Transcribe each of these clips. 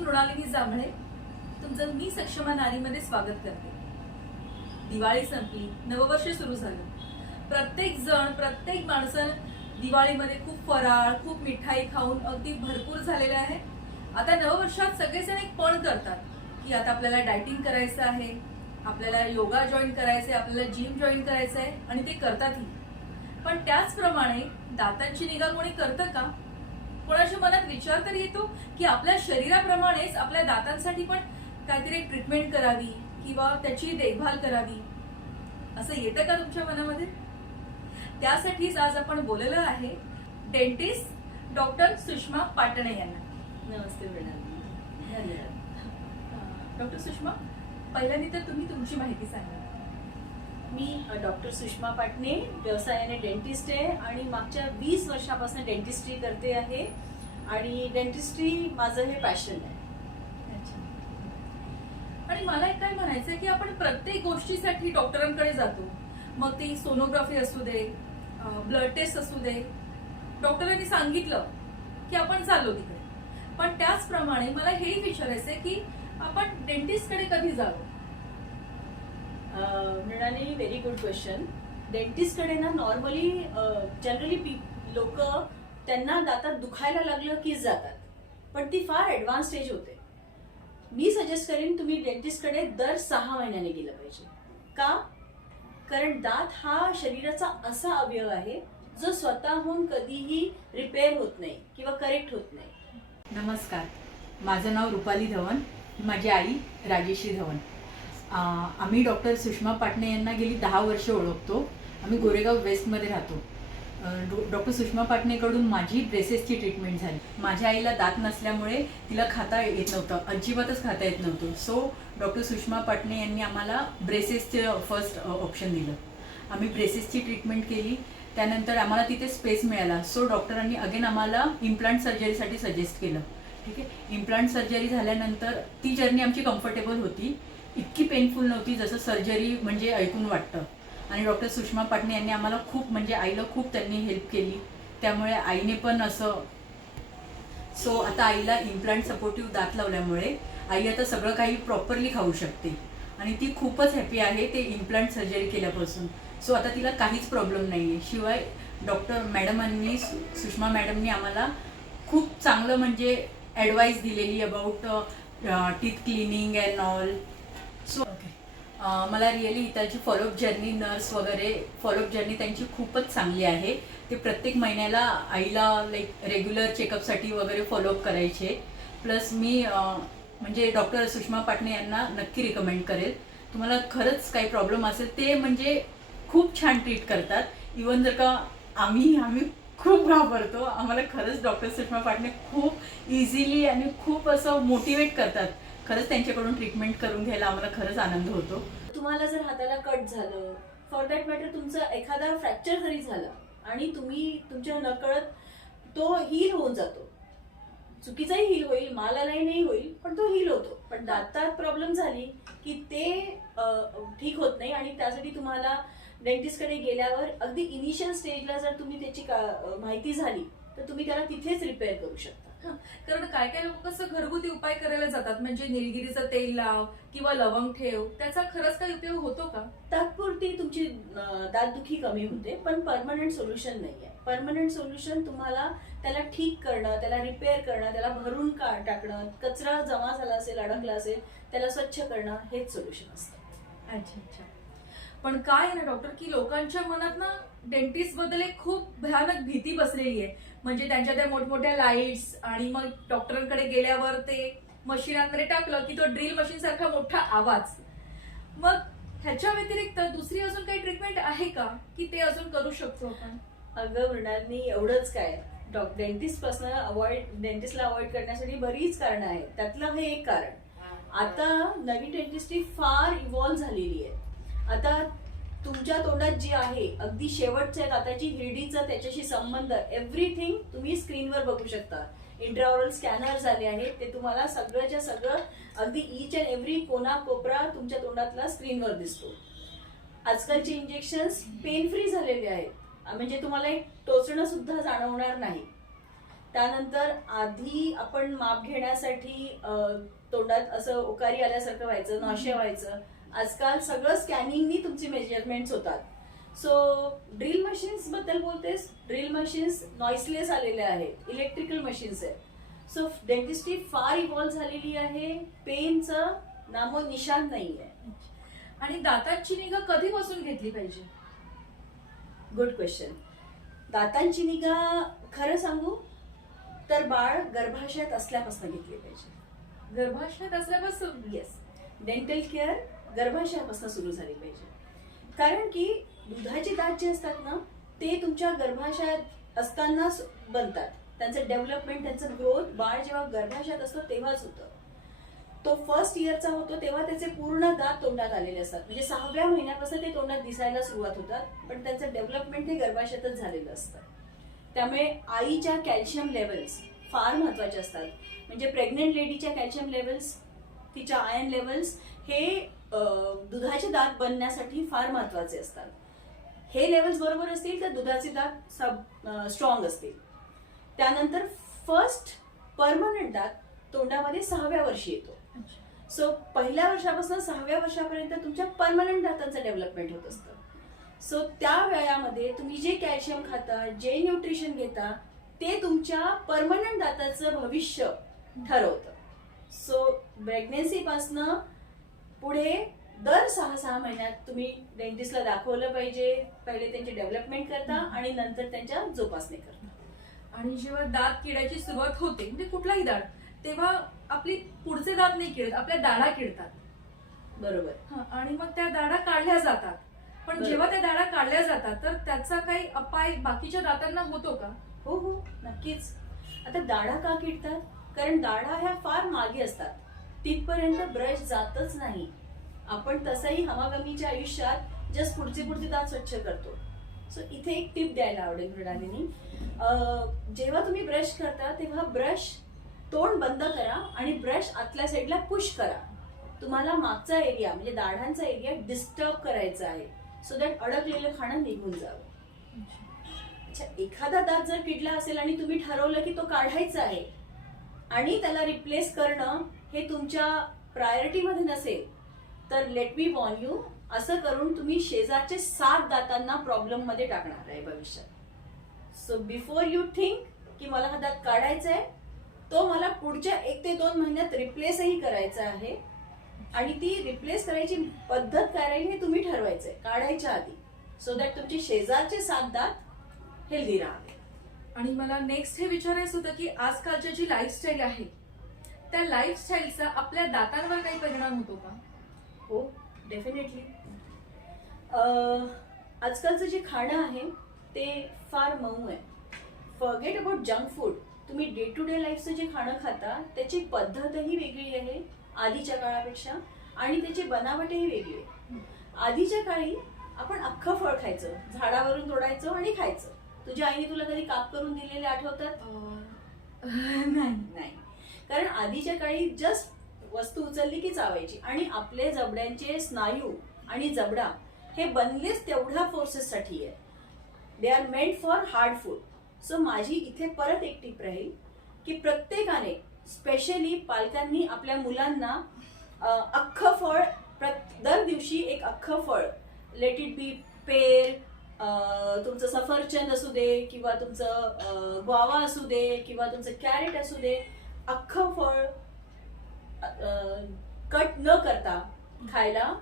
मृणालिनी जांभळे तुमचं मी सक्षमा नारीमध्ये स्वागत करते. दिवाळी संपली नववर्ष सुरू झालं. प्रत्येक जण प्रत्येक माणसं दिवाळीमध्ये खूप फराळ खूप मिठाई खाऊन अगदी भरपूर झालेले आहे. आता नववर्षात सगळेजण एक पण करतात की आता आपल्याला डायटिंग करायचं आहे आपल्याला योगा जॉईन करायचं आहे आपल्याला जिम जॉईन करायचं आहे आणि ते करतातही. पण त्याचप्रमाणे दातांची निगा कोणी करतं का? कोणाच्या मनात विचार तर येतो की आपल्या शरीराप्रमाणेच आपल्या दातांसाठी पण काहीतरी ट्रीटमेंट करावी किंवा त्याची देखभाल करावी. असं येतं का तुमच्या मनामध्ये? त्यासाठीच आज आपण बोललेलो आहे डेंटिस्ट डॉक्टर सुषमा पाटणे यांना. नमस्ते मॅडम. धन्यवाद. डॉक्टर सुषमा पहिल्यांदा तर तुम्ही तुमची माहिती सांगा. मी डॉक्टर सुषमा पाटणे व्यवसायाने डेंटिस्ट आहे आणि मागच्या वीस वर्षापासून डेंटिस्ट्री करते आहे. आणि डेंटिस्ट्री माझं हे पॅशन आहे. आणि मला एक काय म्हणायचंय की आपण प्रत्येक गोष्टीसाठी डॉक्टरांकडे जातो. मग ती सोनोग्राफी असू दे ब्लड टेस्ट असू दे. डॉक्टरांनी सांगितलं की आपण चाललो तिकडे. पण त्याचप्रमाणे मला हेही विचारायचंय की आपण डेंटिस्टकडे कधी जावं? मृणाली व्हेरी गुड क्वेश्चन डेंटिस्टकडे ना नॉर्मली जनरली पी लोक त्यांना दातात दुखायला लागलं की जातात. पण ती फार ॲडव्हान्स स्टेज होते. मी सजेस्ट करेन तुम्ही डेंटिस्टकडे दर सहा महिन्याने गेलं पाहिजे. का? कारण दात हा शरीराचा असा अवयव आहे जो स्वतःहून कधीही रिपेअर होत नाही किंवा करेक्ट होत नाही. नमस्कार. माझं नाव रुपाली धवन. माझी आई राजेशी धवन. आम्ही डॉक्टर सुषमा पाटणे यांना गेली दहा वर्ष ओळखतो. आम्ही गोरेगाव वेस्टमध्ये राहतो. डॉ- डॉक्टर सुषमा पाटणेकडून माझी ब्रेसेसची ट्रीटमेंट झाली. माझ्या आईला दात नसल्यामुळे तिला खाता येत नव्हतं. अजिबातच खाता येत नव्हतं. सो डॉक्टर सुषमा पाटणे यांनी आम्हाला ब्रेसेसचं फर्स्ट ऑप्शन दिलं. आम्ही ब्रेसेसची ट्रीटमेंट केली. त्यानंतर आम्हाला तिथे स्पेस मिळाला. सो डॉक्टरांनी अगेन आम्हाला इम्प्लांट सर्जरीसाठी सजेस्ट केलं. ठीक आहे? इम्प्लांट सर्जरी झाल्यानंतर ती जर्नी आमची कम्फर्टेबल होती. इतकी पेनफुल नव्हती जसं सर्जरी म्हणजे ऐकून वाटतं. आणि डॉक्टर सुषमा पाटणे यांनी आम्हाला खूप म्हणजे आईला खूप त्यांनी हेल्प केली. त्यामुळे आईने पण असं सो आता आईला इम्प्लांट सपोर्टिव्ह दात लावल्यामुळे आई आता सगळं काही प्रॉपरली खाऊ शकते. आणि ती खूपच हॅपी आहे ते इम्प्लांट सर्जरी केल्यापासून. सो आता तिला काहीच प्रॉब्लेम नाही आहे शिवाय डॉक्टर मॅडमांनी सु- सुषमा मॅडमनी आम्हाला खूप चांगलं म्हणजे ॲडवाईस दिलेली about teeth cleaning and all मला रिअली इथलची फॉलोअप जर्नी नर्स वगैरे फॉलोअप जर्नी त्यांची खूपच चांगली आहे. ते प्रत्येक महिन्याला आईला लाईक रेग्युलर चेकअपसाठी वगैरे फॉलोअप करायचे. प्लस मी म्हणजे डॉक्टर सुषमा पाटणे यांना नक्की रिकमेंड करेल. तुम्हाला खरंच काही प्रॉब्लेम असेल ते म्हणजे खूप छान ट्रीट करतात. इवन जर का आम्ही आम्ही खूप घाबरतो आम्हाला खरंच डॉक्टर सुषमा पाटणे खूप इझिली आणि खूप असं मोटिवेट करतात. खरंच त्यांच्याकडून ट्रीटमेंट करून घ्यायला आम्हाला खरंच आनंद होतो. तुम्हाला जर हाताला कट झालं फॉर दॅट मॅटर तुमचं एखादा फ्रॅक्चर जरी झालं आणि तुम्ही तुमच्या नकळत तो हील होऊन जातो. चुकीचाही हील होईल मालालाही नाही होईल पण तो हील होतो. पण दातात प्रॉब्लेम झाली की ते ठीक होत नाही आणि त्यासाठी तुम्हाला डेंटिस्टकडे गेल्यावर अगदी इनिशियल स्टेजला जर तुम्ही त्याची का- माहिती झाली तर तुम्ही त्याला तिथेच रिपेअर करू शकता. कारण काय काय लोक कसं घरगुती उपाय करायला जातात? म्हणजे निलगिरीचं तेल लाव किंवा लवंग ठेव त्याचा खरंच काही उपयोग होतो का? तात्पुरती तुमची दातदुखी कमी होते पण परमनंट सोल्युशन नाही आहे परमनंट सोल्युशन तुम्हाला त्याला ठीक करणं त्याला रिपेअर करणं त्याला भरून का टाकणं कचरा जमा झाला असेल अडकला असेल त्याला स्वच्छ करणं हेच सोल्युशन असतं. अच्छा अच्छा. पण काय आहे ना डॉक्टर की लोकांच्या मनात ना डेंटिस्टबद्दल एक खूप भयानक भीती बसलेली आहे. म्हणजे त्यांच्या त्या मोठमोठ्या लाईट्स आणि मग डॉक्टरांकडे गेल्यावर ते मशीनांकडे टाकलं की तो ड्रिल मशीन सारखा मोठा आवाज. मग ह्याच्या व्यतिरिक्त दुसरी अजून काही ट्रीटमेंट आहे का की ते अजून करू शकतो आपण? अगं मृणालनी एवढंच काय. डॉक डेंटिस्टपासून अवॉइड डेंटिस्टला अवॉइड करण्यासाठी बरीच कारणं आहेत. त्यातलं हे एक कारण. आता नवी डेंटिस्ट्री फार इव्हॉल्व्ह झालेली आहे. आता तुमच्या तोंडात जी आहे अगदी शेवटच्या दाताची हिरडीचा त्याच्याशी संबंध एव्हरीथिंग तुम्ही स्क्रीनवर बघू शकता. इंट्राओरल स्कॅनर झाले आहेत ते तुम्हाला सगळंच्या सगळं अगदी ईच अँड एव्हरी कोना कोपरा तुमच्या तोंडातला स्क्रीनवर दिसतो. आजकालचे इंजेक्शन्स पेन फ्री झालेले आहेत. म्हणजे तुम्हाला एक टोचणं सुद्धा जाणवणार नाही. त्यानंतर आधी आपण माप घेण्यासाठी तोंडात असं ओकारी आल्यासारखं व्हायचं नॉशे व्हायचं. आजकाल सगळं स्कॅनिंगनी तुमची मेजरमेंट्स होतात. सो ड्रिल मशीन्सबद्दल बोलतेस? ड्रिल मशीन्स नॉइसलेस आलेले आहेत. इलेक्ट्रिकल मशीन्स आहेत. सो डेंटिस्ट्री फार इव्हॉल्व्ह झालेली आहे. पेनचं नामो निशान नाही आहे आणि दातांची निगा कधीपासून घेतली पाहिजे? गुड क्वेश्चन दातांची निगा खरं सांगू तर बाळ गर्भाशयात असल्यापासून घेतली पाहिजे. गर्भाशयात असल्यापासून? येस डेंटल केअर गर्भाशयापासून सुरू झाली पाहिजे. कारण की दुधाची दात जे असतात ना ते तुमच्या गर्भाशयात असतानाच बनतात. त्यांचं डेव्हलपमेंट त्यांचं ग्रोथ बाळ जेव्हा गर्भाशयात असतो तेव्हाच होतं. तो फर्स्ट इयरचा होतो तेव्हा त्याचे पूर्ण दात तोंडात आलेले असतात. म्हणजे सहाव्या महिन्यापासून ते तोंडात दिसायला सुरुवात होतात पण त्यांचं डेव्हलपमेंट हे गर्भाशयातच झालेलं असतं. त्यामुळे आईच्या कॅल्शियम लेवल्स फार महत्त्वाचे असतात. म्हणजे प्रेग्नेंट लेडीच्या कॅल्शियम लेवल्स तिच्या आयर्न लेवल्स हे दुधाचे दात बनण्यासाठी फार महत्त्वाचे असतात. हे लेवल्स बरोबर असतील तर दुधाचे दात सब स्ट्रॉंग असतील. त्यानंतर फर्स्ट परमनंट दात तोंडामध्ये सहाव्या वर्षी येतो. सो पहिल्या वर्षापासून सहाव्या वर्षापर्यंत तुमच्या परमनंट दातांचं डेव्हलपमेंट होत असतं. सो त्या वेळामध्ये तुम्ही जे कॅल्शियम खाता जे न्यूट्रिशन घेता ते तुमच्या परमनंट दाताचं भविष्य ठरवतं. सो प्रेग्नेन्सीपासनं पुढे दर सहा सहा महिन्यात तुम्ही डेंटिस्टला दाखवलं पाहिजे. पहिले त्यांची डेव्हलपमेंट करता आणि नंतर त्यांच्या जोपासणी करता. आणि जेव्हा दात किडायची सुरुवात होते म्हणजे कुठलाही दात तेव्हा आपली पुढचे दात नाही किडत आपल्या दाढा किडतात. बरोबर. हं, आणि मग त्या दाढा काढल्या जातात. पण. जेव्हा त्या दाढा काढल्या जातात तर त्याचा काही अपाय बाकीच्या दातांना होतो का? हो हो नक्कीच. आता दाढा का किडतात? कारण दाढा ह्या फार मागे असतात. तिथपर्यंत ब्रश जातच नाही. आपण तसंही हमागमीच्या आयुष्यात जस्ट पुढचे पुढचे दात स्वच्छ करतो. सो इथे एक टिप द्यायला आवडेल मृणालिनी. जेव्हा तुम्ही ब्रश करता तेव्हा ब्रश तोंड बंद करा आणि ब्रश आतल्या साईडला पुश करा. तुम्हाला मागचा एरिया म्हणजे दाढांचा एरिया डिस्टर्ब करायचा आहे. सो दॅट अडकलेलं खाणं निघून जावं. अच्छा एखादा दात जर किडला असेल आणि तुम्ही ठरवलं की तो काढायचा आहे आणि त्याला रिप्लेस करणं हे तुमच्या प्रायोरिटीमध्ये नसेल तर लेट मी वॉन यू असं करून तुम्ही शेजारचे सात दातांना प्रॉब्लेममध्ये टाकणार आहे भविष्यात. सो बिफोर यू थिंक की मला हा दात काढायचा आहे तो मला पुढच्या एक ते दोन महिन्यात रिप्लेसही करायचा आहे आणि ती रिप्लेस करायची पद्धत काय राहील हे तुम्ही ठरवायचंय काढायच्या आधी. सो दॅट तुमचे शेजारचे सात दात हेल्दी राहावे. आणि मला नेक्स्ट हे विचारायचं होतं की आजकालची जी लाईफस्टाईल आहे त्या लाईफस्टाईलचा आपल्या दातांवर काही परिणाम होतो का? हो डेफिनेटली आजकालचं जे खाणं आहे ते फार मऊ आहे. फॉरगेट अबाउट जंक फूड तुम्ही डे टू डे लाईफचं जे खाणं खाता त्याची पद्धतही वेगळी आहे आधीच्या काळापेक्षा आणि त्याची बनावटही वेगळी आहे. आधीच्या काळी आपण अख्खं फळ खायचं झाडावरून तोडायचं आणि खायचं. तुझ्या आईने तुला कधी काप करून दिलेले आठवतात? नाही. नाही. कारण आधीच्या काळी जस्ट वस्तू उचलली की चावायची. आणि आपले जबड्यांचे स्नायू आणि जबडा हे बनलेच तेवढ्या फोर्सेससाठी आहे. They are meant for hard food so माझी इथे परत एक टीप राहील की प्रत्येकाने स्पेशली पालकांनी आपल्या मुलांना अख्खं फळ प्रत- दर दिवशी एक अख्खं फळ लेट इट बी पेर तुमचं सफरचंद असू दे किंवा तुमचं अं, ग्वावा असू दे किंवा तुमचं कॅरेट असू दे अख्खं फळ कट न करता खायला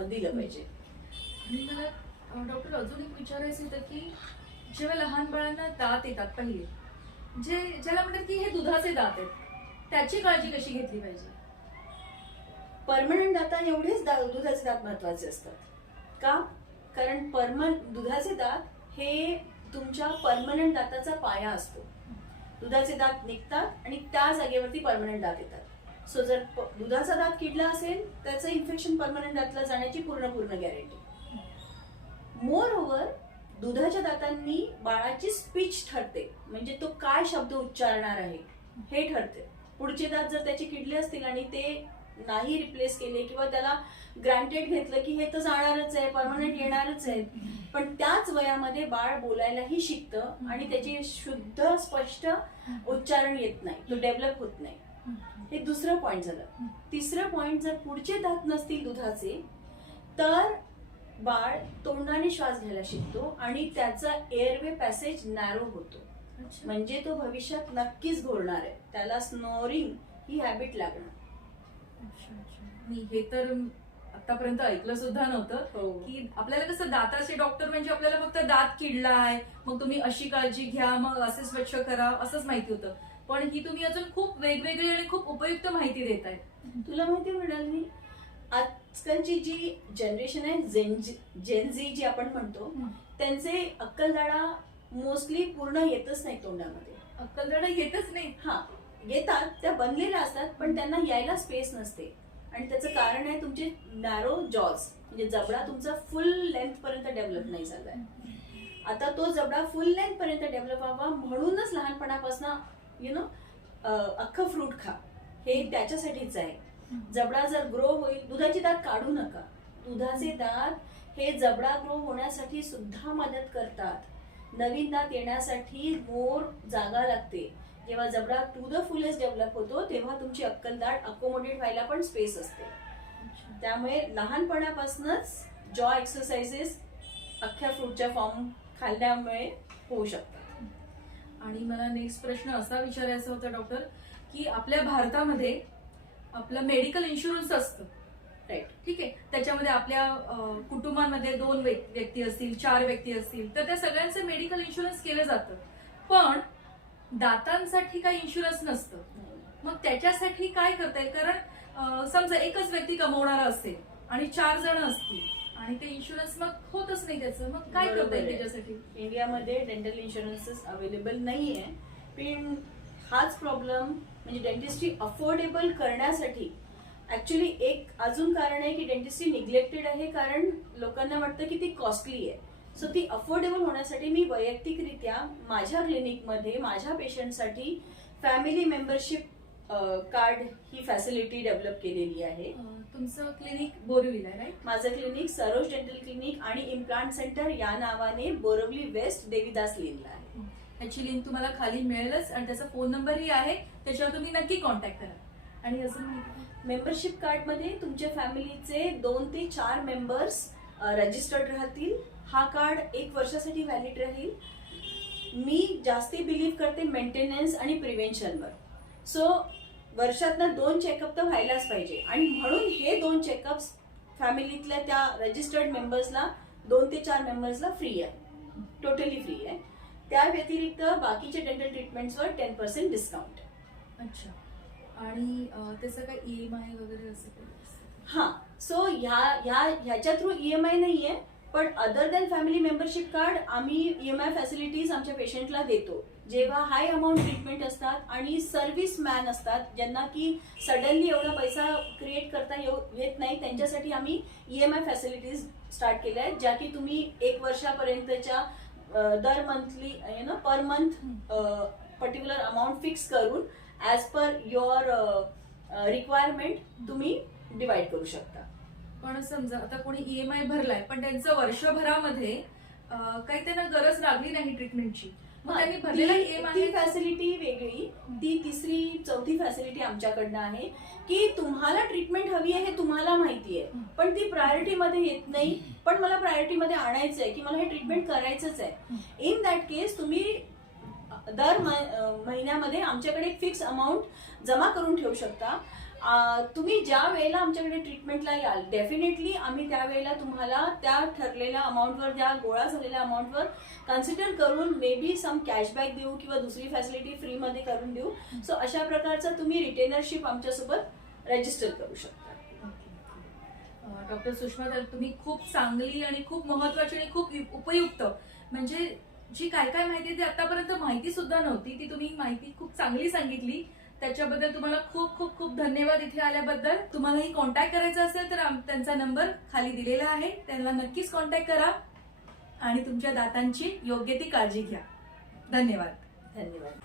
दिलं पाहिजे. आणि मला डॉक्टर अजून एक विचारायचं होतं की जेव्हा लहान बाळांना दात येतात पहिले जे ज्याला म्हणतात की हे दुधाचे दात आहेत त्याची काळजी कशी घेतली पाहिजे? परमनंट दाता एवढेच दा दुधाचे दात महत्त्वाचे असतात. का? कारण परमन दुधाचे दात हे तुमच्या परमनंट दाताचा पाया असतो. दुधाचे दात निघतात आणि त्या जागेवरती परमनंट दात येतात. सो जर दुधाचा दात किडला असेल त्याचं इन्फेक्शन परमनंट दातला जाण्याची पूर्ण पूर्ण गॅरंटी मोर ओव्हर दुधाच्या दातांनी बाळाची स्पीच ठरते. म्हणजे तो काय शब्द उच्चारणार आहे हे ठरते. पुढचे दात जर त्याचे किडले असतील आणि ते नाही रिप्लेस केले किंवा त्याला ग्रांटेड घेतलं की हे तर जाणारच आहे परमनंट येणारच आहे. पण त्याच वयामध्ये बाळ बोलायलाही शिकतं आणि त्याचे शुद्ध स्पष्ट उच्चारण येत नाही. तो डेव्हलप होत नाही. हे दुसरं पॉइंट झालं. तिसरं पॉइंट जर पुढचे दात नसतील दुधाचे तर बाळ तोंडाने श्वास घ्यायला शिकतो आणि त्याचा एअरवे पॅसेज नॅरो होतो. म्हणजे तो भविष्यात नक्कीच घोरणार आहे. त्याला स्नोरिंग ही हॅबिट लागणार. हे तर आतापर्यंत ऐकलं सुद्धा नव्हतं हो. की आपल्याला कसं दाताचे डॉक्टर म्हणजे आपल्याला फक्त दात किडलाय मग तुम्ही अशी काळजी घ्या मग असे स्वच्छ करा असंच माहिती होतं. पण ही तुम्ही अजून खूप वेगवेगळी आणि खूप उपयुक्त माहिती देत आहे तुला माहिती म्हणाल मी आजकालची जी जनरेशन आहे जेन जेनझी जी आपण म्हणतो त्यांचे अक्कलदाडा मोस्टली पूर्ण येतच नाही तोंडामध्ये. अक्कलदाडा येतच नाही? हा. येतात त्या बनलेल्या असतात पण त्यांना यायला स्पेस नसते. आणि त्याचं कारण आहे तुमचे नॅरो जॉज म्हणजे जबडा तुमचा फुल लेंथ पर्यंत डेव्हलप नाही झालाय. आता तो जबडा फुल लेंथ पर्यंत डेव्हलप व्हावा म्हणूनच लहानपणापासून यु नो अख्खं फ्रूट खा. हे त्याच्यासाठीच आहे. जबडा जर ग्रो होईल दुधाचे दात काढू नका. दुधाचे दात हे जबडा ग्रो होण्यासाठी सुद्धा मदत करतात. नवीन दात येण्यासाठी मोर जागा लागते. जेव्हा जबडा टू द फुलेस्ट डेव्हलप होतो तेव्हा तुमची अक्कलदाट अकोमोडेट व्हायला पण स्पेस असते. त्यामुळे लहानपणापासूनच जॉ एक्सरसाइजेस अख्ख्या फ्रूटच्या फॉर्म खाल्ल्यामुळे होऊ शकतात. आणि मला नेक्स्ट प्रश्न असा विचारायचा होता डॉक्टर की आपल्या भारतामध्ये आपलं मेडिकल इन्शुरन्स असतं. राईट ठीक आहे? त्याच्यामध्ये आपल्या कुटुंबामध्ये दोन व्यक- व्यक्ती असतील चार व्यक्ती असतील तर त्या सगळ्यांचं मेडिकल इन्शुरन्स केलं जातं. पण दातांसाठी काही इन्शुरन्स नसतं. मग त्याच्यासाठी काय करता येईल? कारण समजा एकच व्यक्ती कमवणारा असेल आणि चार जण असतील आणि ते इन्शुरन्स मग होतच नाही त्याचं मग काय करता येईल. त्याच्यासाठी? इंडियामध्ये डेंटल इन्शुरन्सेस अवेलेबल नाही आहे पण हाच प्रॉब्लेम म्हणजे डेंटिस्ट्री अफोर्डेबल करण्यासाठी ऍक्च्युली एक अजून कारण आहे की डेंटिस्ट्री निग्लेक्टेड आहे कारण लोकांना वाटतं की ती कॉस्टली आहे. सो ती अफोर्डेबल होण्यासाठी मी वैयक्तिकरित्या माझ्या क्लिनिकमध्ये माझ्या पेशंटसाठी फॅमिली मेंबरशिप कार्ड ही फॅसिलिटी डेव्हलप केलेली आहे. तुमचं क्लिनिक बोरिवलीला आहे राईट माझं क्लिनिक सरोज डेंटल क्लिनिक आणि इम्प्लांट सेंटर या नावाने बोरवली वेस्ट देवीदास लेनला आहे. ह्याची लिंक तुम्हाला खाली मिळेलच आणि त्याचा फोन नंबरही आहे त्याच्यावर तुम्ही नक्की कॉन्टॅक्ट करा. आणि अजून? मेंबरशिप कार्डमध्ये तुमच्या फॅमिलीचे दोन ते चार मेंबर्स रजिस्टर्ड राहतील. हा कार्ड एक वर्षासाठी व्हॅलिड राहील. मी जास्ती बिलीव्ह करते मेंटेनन्स आणि प्रिव्हेन्शनवर सो वर्षातनं दोन चेकअप तर व्हायलाच पाहिजे. आणि म्हणून हे दोन चेकअप्स फॅमिलीतल्या त्या रजिस्टर्ड मेंबर्सला दोन ते चार मेंबर्सला फ्री आहे. टोटली फ्री आहे. त्या व्यतिरिक्त बाकीच्या डेंटल ट्रीटमेंट्सवर टेन पर्सेंट डिस्काउंट अच्छा. आणि त्याचं काय ई एम आय वगैरे असं? हा. सो ह्या ह्या ह्याच्या थ्रू ई एम आय नाहीये. पण other than family membership card आम्ही ई एम आय फॅसिलिटीज आमच्या पेशंटला देतो. जेव्हा हाय अमाऊंट ट्रीटमेंट असतात आणि सर्व्हिस मॅन असतात ज्यांना की सडनली एवढा पैसा क्रिएट करता येऊ येत नाही त्यांच्यासाठी आम्ही E M I facilities start केल्या आहेत ज्या की तुम्ही एक वर्षापर्यंतच्या दर monthly you know per month particular amount fix करून ॲज पर युअर रिक्वायरमेंट तुम्ही डिवाइड करू शकता. पण समजा आता कोणी ई एम आय भरलाय पण त्यांचं वर्षभरामध्ये काही त्यांना गरज लागली नाही ट्रीटमेंटची ती फॅसिलिटी वेगळी ती तिसरी चौथी फॅसिलिटी आमच्याकडनं आहे की तुम्हाला ट्रीटमेंट हवी आहे हे तुम्हाला माहिती आहे पण ती प्रायोरिटी मध्ये येत नाही पण मला प्रायोरिटी मध्ये आणायचं आहे की मला हे ट्रीटमेंट करायचंच आहे. इन दॅट केस तुम्ही दर महिन्यामध्ये आमच्याकडे एक फिक्स अमाऊंट जमा करून ठेवू शकता. तुम्ही ज्या वेळेला आमच्याकडे ट्रीटमेंटला याल डेफिनेटली आम्ही त्यावेळेला तुम्हाला त्या ठरलेल्या अमाऊंटवर त्या गोळा झालेल्या अमाऊंटवर कन्सिडर करून मे बी सम कॅशबॅक देऊ किंवा दुसरी फॅसिलिटी फ्रीमध्ये करून देऊ. सो अशा प्रकारचा तुम्ही रिटेनरशिप आमच्यासोबत रजिस्टर करू शकता. डॉक्टर सुषमा तर तुम्ही खूप चांगली आणि खूप महत्वाची आणि खूप उपयुक्त म्हणजे जी काय काय माहिती ती आतापर्यंत माहिती सुद्धा नव्हती ती तुम्ही माहिती खूप चांगली सांगितली. त्याच्याबद्दल तुम्हाला खूप खूप खूप धन्यवाद इथे आल्याबद्दल. तुम्हालाही कॉन्टॅक्ट करायचा असेल तर त्यांचा नंबर खाली दिलेला आहे. त्यांना नक्कीच कॉन्टॅक्ट करा आणि तुमच्या दातांची योग्य ती काळजी घ्या. धन्यवाद. धन्यवाद.